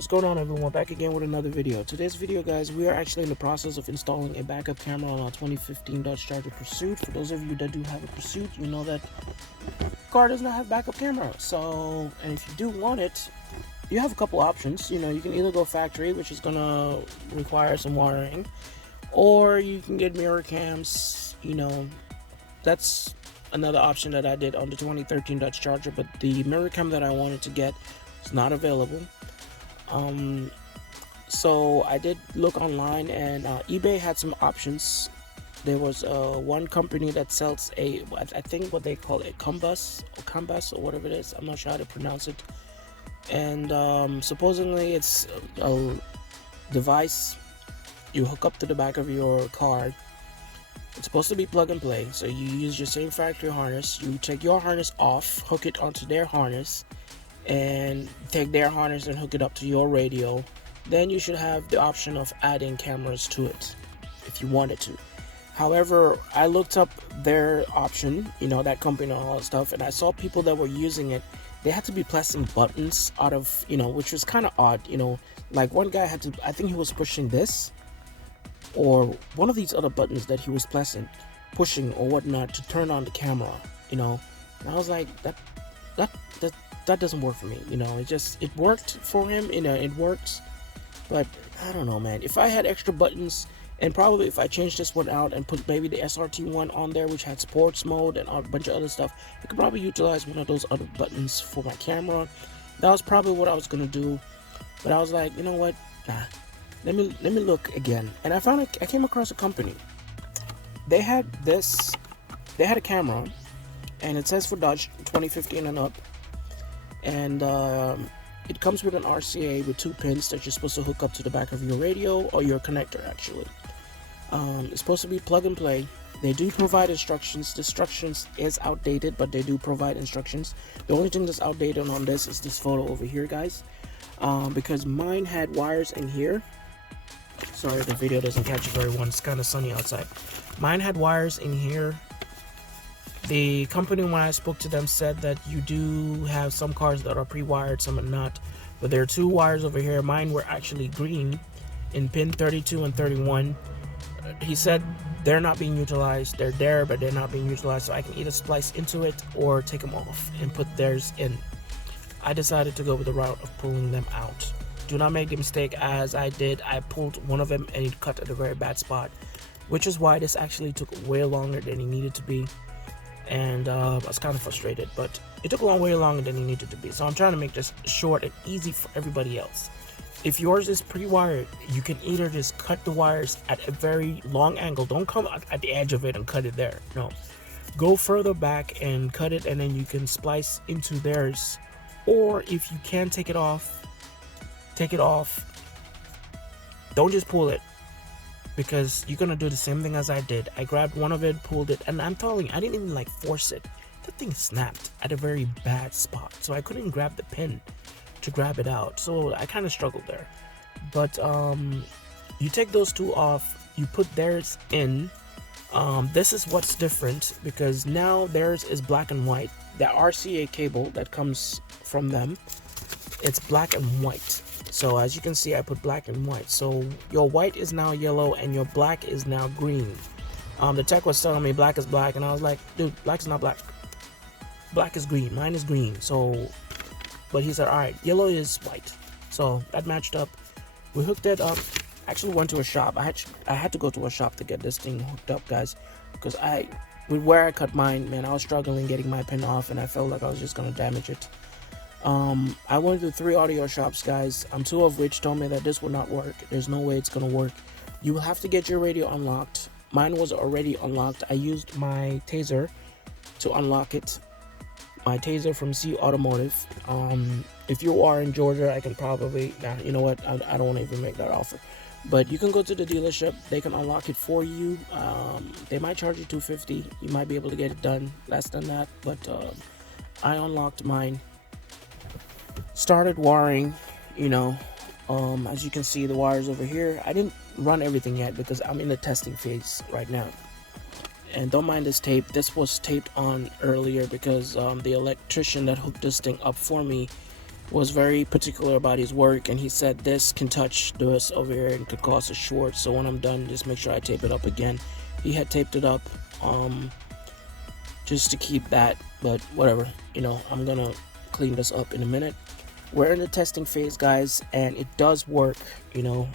What's going on, everyone? Back again with another video. Today's video, guys, we are actually in the process of installing a backup camera on our 2015 Dodge Charger Pursuit. For those of you that do have a Pursuit, you know that car does not have backup camera. So, and if you do want it, you have a couple options. You can either go factory, which is gonna require some wiring, or you can get mirror cams. That's another option that I did on the 2013 Dodge Charger, but the mirror cam that I wanted to get is not available. So I did look online, and eBay had some options. There was one company that sells I think what they call it, Combus or whatever it is. I'm not sure how to pronounce it. And supposedly it's a device you hook up to the back of your car. It's supposed to be plug and play, so you use your same factory harness. You take your harness off, hook it onto their harness, and take their harness and hook it up to your radio. Then you should have the option of adding cameras to it if you wanted to. However, I looked up their option, that company and all that stuff, and I saw people that were using it. They had to be pressing buttons out of, which was kind of odd. Like one guy had to, I think he was pushing this or one of these other buttons that he was pushing or whatnot to turn on the camera. And I was like, that doesn't work for me. It worked for him, it works, but I don't know, man. If I had extra buttons, and probably if I changed this one out and put maybe the SRT one on there, which had sports mode and a bunch of other stuff, I could probably utilize one of those other buttons for my camera. That was probably what I was gonna do, but I was like, you know what, let me look again. And I came across a company. They had a camera, and it says for Dodge 2015 and up, and it comes with an RCA with 2 pins that you're supposed to hook up to the back of your radio, or your connector actually. It's supposed to be plug and play. They do provide instructions. The instructions is outdated, but they do provide instructions. The only thing that's outdated on this is this photo over here, guys, because mine had wires in here. Sorry, the video doesn't catch it very well. It's kind of sunny outside. Mine had wires in here. The company, when I spoke to them, said that you do have some cars that are pre-wired, some are not. But there are 2 wires over here. Mine were actually green in pin 32 and 31. He said they're not being utilized. They're there, but they're not being utilized. So I can either splice into it or take them off and put theirs in. I decided to go with the route of pulling them out. Do not make the mistake as I did. I pulled one of them and it cut at a very bad spot, which is why this actually took way longer than it needed to be. And I was kind of frustrated, but it took way longer than it needed to be. So I'm trying to make this short and easy for everybody else. If yours is pre-wired, you can either just cut the wires at a very long angle. Don't come at the edge of it and cut it there. No, go further back and cut it, and then you can splice into theirs. Or if you can take it off. Don't just pull it, because you're gonna do the same thing as I did. I grabbed one of it, pulled it, and I'm telling you, I didn't even force it. That thing snapped at a very bad spot, so I couldn't grab the pin to grab it out. So I kind of struggled there. But you take those 2 off, you put theirs in. This is what's different, because now theirs is black and white. The RCA cable that comes from them, it's black and white. So as you can see, I put black and white. So your white is now yellow and your black is now green. The tech was telling me black is black, and I was like, dude, black is not black. Black is green. Mine is green. So, but he said, all right, yellow is white. So that matched up. We hooked it up. Actually went to a shop. I had to go to a shop to get this thing hooked up, guys, because with where I cut mine, man, I was struggling getting my pin off, and I felt like I was just gonna damage it. I went to 3 audio shops, guys, 2 of which told me that this would not work. There's no way it's gonna work. You will have to get your radio unlocked. Mine was already unlocked. I used my taser to unlock it. My taser from C Automotive. If you are in Georgia, I can probably, you know what, I don't want to even make that offer. But you can go to the dealership. They can unlock it for you. They might charge you $250. You might be able to get it done less than that. But I unlocked mine. Started wiring, as you can see, the wires over here. I didn't run everything yet because I'm in the testing phase right now. And don't mind this tape. This was taped on earlier because the electrician that hooked this thing up for me was very particular about his work, and he said this can touch this over here and could cause a short. So when I'm done, just make sure I tape it up again. He had taped it up just to keep that, but whatever, you know, I'm gonna clean this up in a minute. We're in the testing phase, guys, and it does work, you know.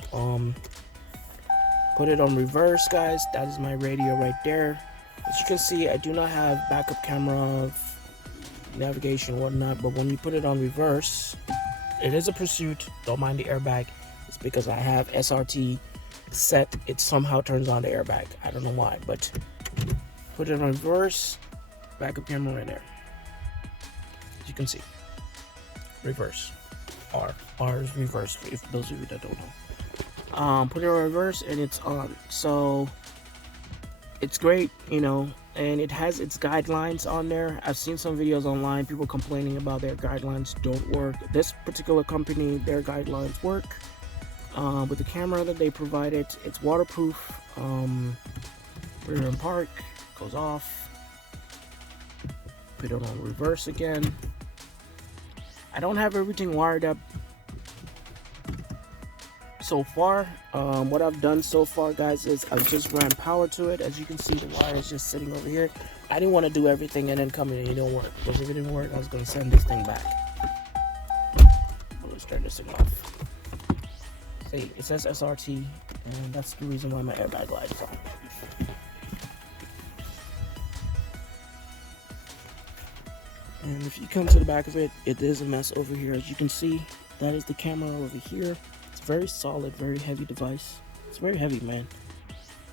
Put it on reverse, guys. That is my radio right there. As you can see, I do not have backup camera, navigation, whatnot, but when you put it on reverse, it is a Pursuit. Don't mind the airbag. It's because I have SRT set. It somehow turns on the airbag. I don't know why, but put it on reverse, backup camera right there. As you can see, reverse. R is reverse, if those of you that don't know. Put it on reverse and it's on. So it's great, you know, and it has its guidelines on there. I've seen some videos online, people complaining about their guidelines don't work. This particular company, their guidelines work. With the camera that they provided, it's waterproof. We're in park, goes off. Put it on reverse again. I don't have everything wired up so far. What I've done so far, guys, is I've just ran power to it. As you can see, the wire is just sitting over here. I didn't want to do everything and then come in and it don't work, because if it didn't work, I was going to send this thing back. Let's turn this thing off. See, it says SRT, and that's the reason why my airbag light is on. And if you come to the back of it, it is a mess over here. As you can see, that is the camera over here. It's a very solid, very heavy device. It's very heavy, man.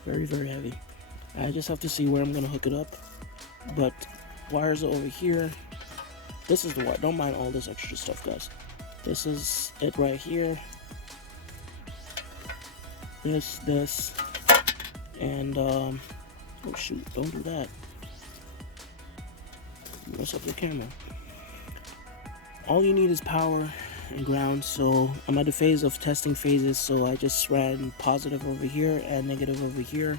Very, very heavy. I just have to see where I'm going to hook it up. But wires are over here. This is the wire. Don't mind all this extra stuff, guys. This is it right here. This. And, oh shoot, don't do that. Mess up the camera. All you need is power and ground. So I'm at the phase of testing phases, so I just ran positive over here and negative over here.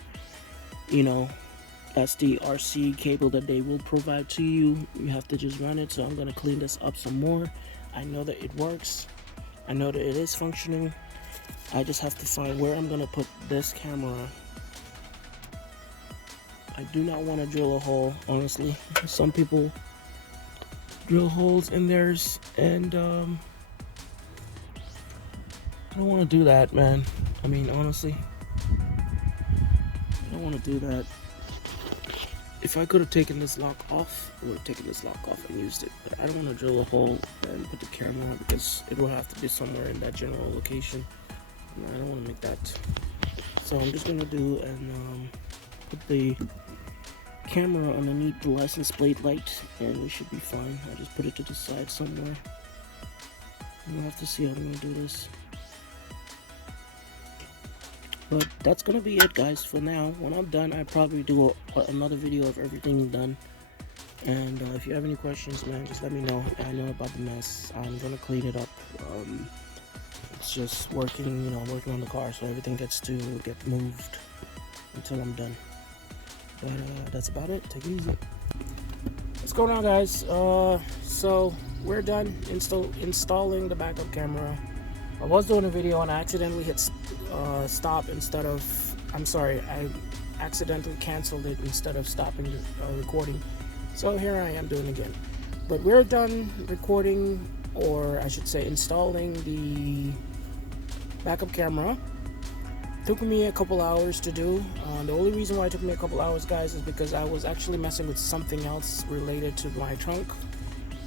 You know, that's the RC cable that they will provide to you. You have to just run it. So I'm going to clean this up some more. I know that it works. I know that it is functioning. I just have to find where I'm going to put this camera. I do not want to drill a hole, honestly. Some people drill holes in theirs, and I don't want to do that, man. I mean, honestly, I don't want to do that. If I could have taken this lock off, I would have taken this lock off and used it. But I don't want to drill a hole and put the camera on, because it will have to be somewhere in that general location. And I don't want to make that. So I'm just going to do and put the camera underneath the license plate light, and we should be fine. I just put it to the side somewhere. We'll have to see how I'm gonna do this. But that's gonna be it, guys, for now. When I'm done, I probably do another video of everything done. And if you have any questions, man, just let me know. I know about the mess. I'm gonna clean it up. It's just working, you know, working on the car, so everything gets to get moved until I'm done. But that's about it. Take it easy. What's going on, guys? So we're done installing the backup camera. I was doing a video and I accidentally hit stop instead of, I'm sorry, I accidentally canceled it instead of stopping the recording. So here I am doing it again. But we're done recording, or I should say installing the backup camera. Took me a couple hours to do. The only reason why it took me a couple hours, guys, is because I was actually messing with something else related to my trunk,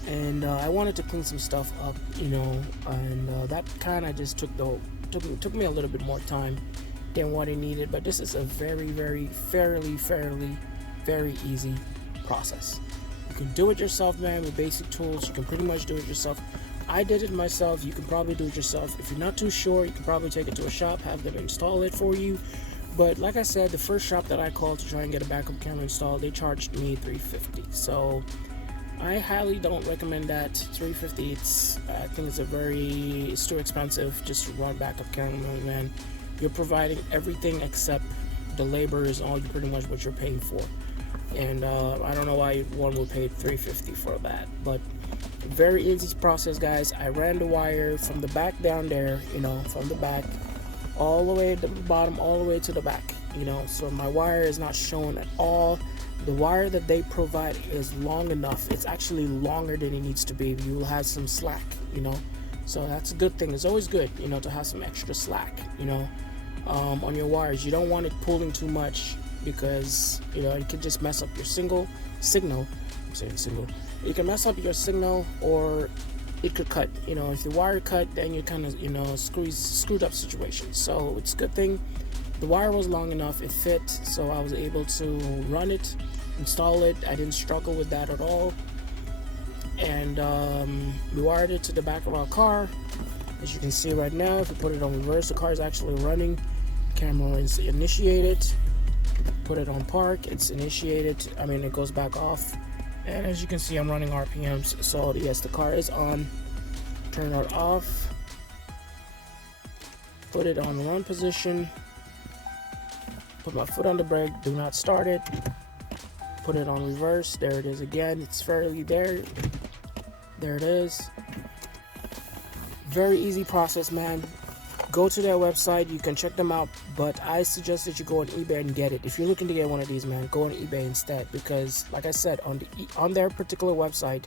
and I wanted to clean some stuff up, you know, and that kind of just took me a little bit more time than what it needed. But this is a very easy process. You can do it yourself, man, with basic tools. You can pretty much do it yourself. I did it myself. You can probably do it yourself. If you're not too sure, you can probably take it to a shop, have them install it for you. But like I said, the first shop that I called to try and get a backup camera installed, they charged me $350. So I highly don't recommend that. $350, I think it's too expensive just to run backup camera, man. You're providing everything except the labor is all you pretty much what you're paying for. And I don't know why one would pay $350 for that, but Very easy process, guys. I ran the wire from the back down there, from the back all the way to the bottom, all the way to the back, so my wire is not shown at all. The wire that they provide is long enough. It's actually longer than it needs to be. You will have some slack, so that's a good thing. It's always good, to have some extra slack, on your wires. You don't want it pulling too much, because it could just mess up your signal. I'm saying signal. It can mess up your signal, or it could cut. If the wire cut, then you kind of screwed up situation. So it's a good thing the wire was long enough, it fit, so I was able to run it, install it. I didn't struggle with that at all. And we wired it to the back of our car. As you can see right now, if we put it on reverse, the car is actually running. Camera is initiated. Put it on park, it's initiated. It goes back off. And as you can see, I'm running RPMs. So yes, the car is on. Turn it off. Put it on run position. Put my foot on the brake. Do not start it. Put it on reverse. There it is again. It's fairly there. There it is. Very easy process, man. Go to their website. You can check them out, but I suggest that you go on eBay and get it. If you're looking to get one of these, man, go on eBay instead, because like I said, on their particular website,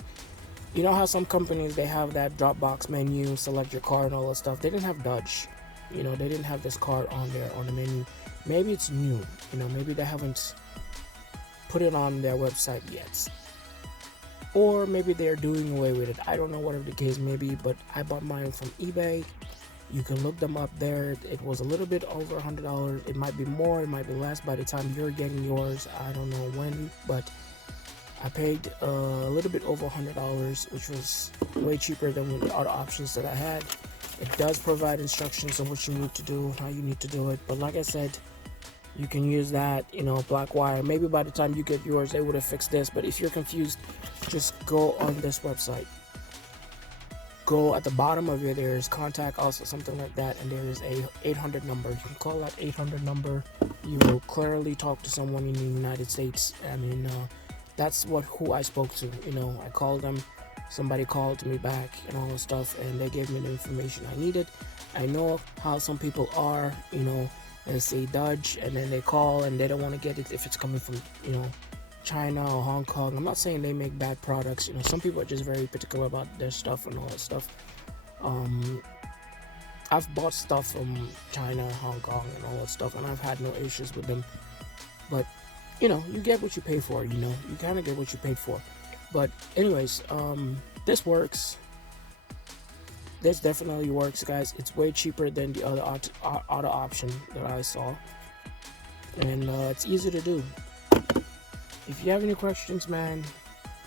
you know how some companies, they have that Dropbox menu, select your car and all that stuff. They didn't have Dodge. They didn't have this car on there on the menu. Maybe it's new. Maybe they haven't put it on their website yet, or maybe they're doing away with it. I don't know, whatever the case may be, but I bought mine from eBay. You can look them up there. It was a little bit over $100. It might be more, it might be less by the time you're getting yours. I don't know when, but I paid a little bit over $100, which was way cheaper than the other options that I had. It does provide instructions on what you need to do, how you need to do it. But like I said, you can use that, black wire. Maybe by the time you get yours, they would have fixed this. But if you're confused, just go on this website. Go at the bottom of it, there's contact us or something like that, and there is a 800 number. You can call that 800 number. You will clearly talk to someone in the United States. That's who I spoke to. I called them. Somebody called me back and all that stuff, and they gave me the information I needed. I know how some people are, they say Dodge, and then they call and they don't want to get it if it's coming from, China or Hong Kong. I'm not saying they make bad products. Some people are just very particular about their stuff and all that stuff. I've bought stuff from China, Hong Kong, and all that stuff, and I've had no issues with them. But you get what you pay for. You kind of get what you paid for. But anyways, this works. This definitely works, guys. It's way cheaper than the other auto option that I saw, and it's easy to do. If you have any questions, man,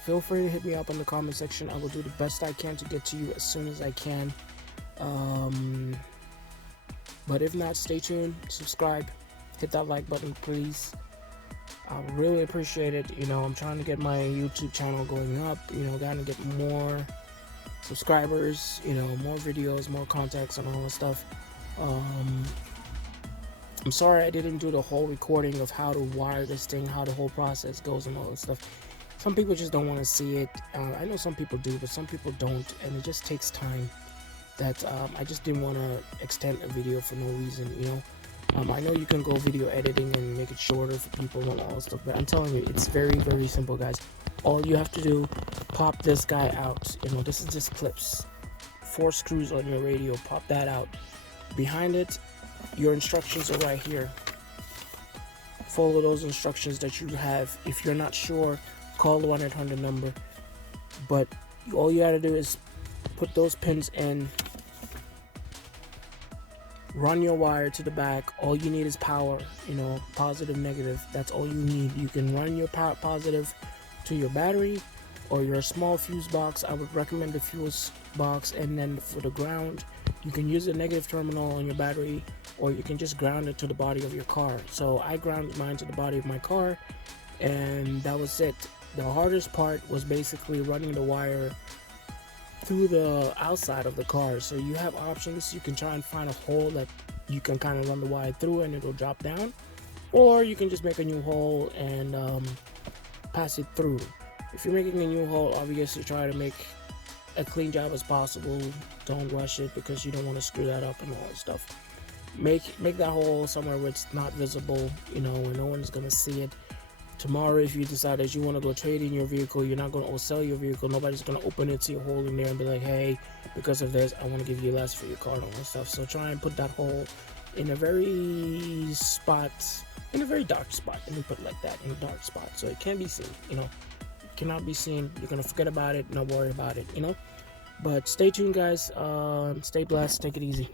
feel free to hit me up in the comment section. I will do the best I can to get to you as soon as I can. But if not, stay tuned, subscribe, hit that like button, please. I really appreciate it. I'm trying to get my YouTube channel going up, trying to get more subscribers, more videos, more contacts, and all that stuff. I'm sorry I didn't do the whole recording of how to wire this thing, how the whole process goes and all that stuff. Some people just don't want to see it. I know some people do, but some people don't, and it just takes time. That I just didn't want to extend a video for no reason, I know you can go video editing and make it shorter for people and all that stuff, but I'm telling you, it's very, very simple, guys. All you have to do, pop this guy out. This is just clips. 4 screws on your radio, pop that out. Behind it, your instructions are right here. Follow those instructions that you have. If you're not sure, call the 1-800 number. But all you gotta do is put those pins in, run your wire to the back. All you need is power, positive, negative. That's all you need. You can run your power positive to your battery or your small fuse box. I would recommend the fuse box. And then for the ground, you can use the negative terminal on your battery, or you can just ground it to the body of your car. So I grounded mine to the body of my car, and that was it. The hardest part was basically running the wire through the outside of the car. So you have options. You can try and find a hole that you can kind of run the wire through and it'll drop down, or you can just make a new hole and pass it through. If you're making a new hole, obviously try to make a clean job as possible. Don't rush it because you don't want to screw that up and all that stuff. Make that hole somewhere where it's not visible, where no one's gonna see it. Tomorrow, if you decide that you want to go trade in your vehicle, you're not going to sell your vehicle. Nobody's going to open it, see a hole in there, and be like, "Hey, because of this, I want to give you less for your car and all that stuff." So try and put that hole in a very dark spot. Let me put it like that, in a dark spot, so it can't be seen. It cannot be seen. You're gonna forget about it, not worry about it. But stay tuned, guys. Stay blessed. Take it easy.